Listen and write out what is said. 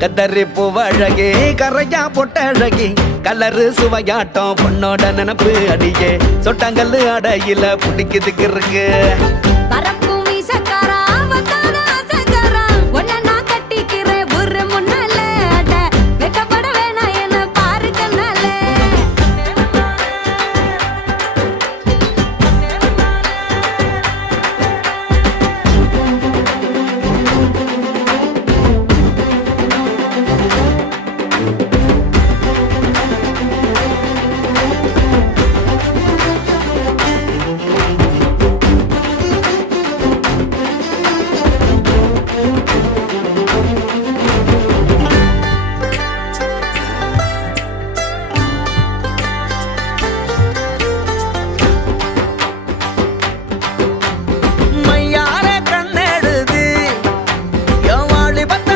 கத்தரி பூவழகே கரையா பொட்டழகி கலரு சுவையாட்டம் பொண்ணோட நினப்பு அடியே சொட்டாங்கல்லு அடையில பிடிக்குதுக்கு இருக்கு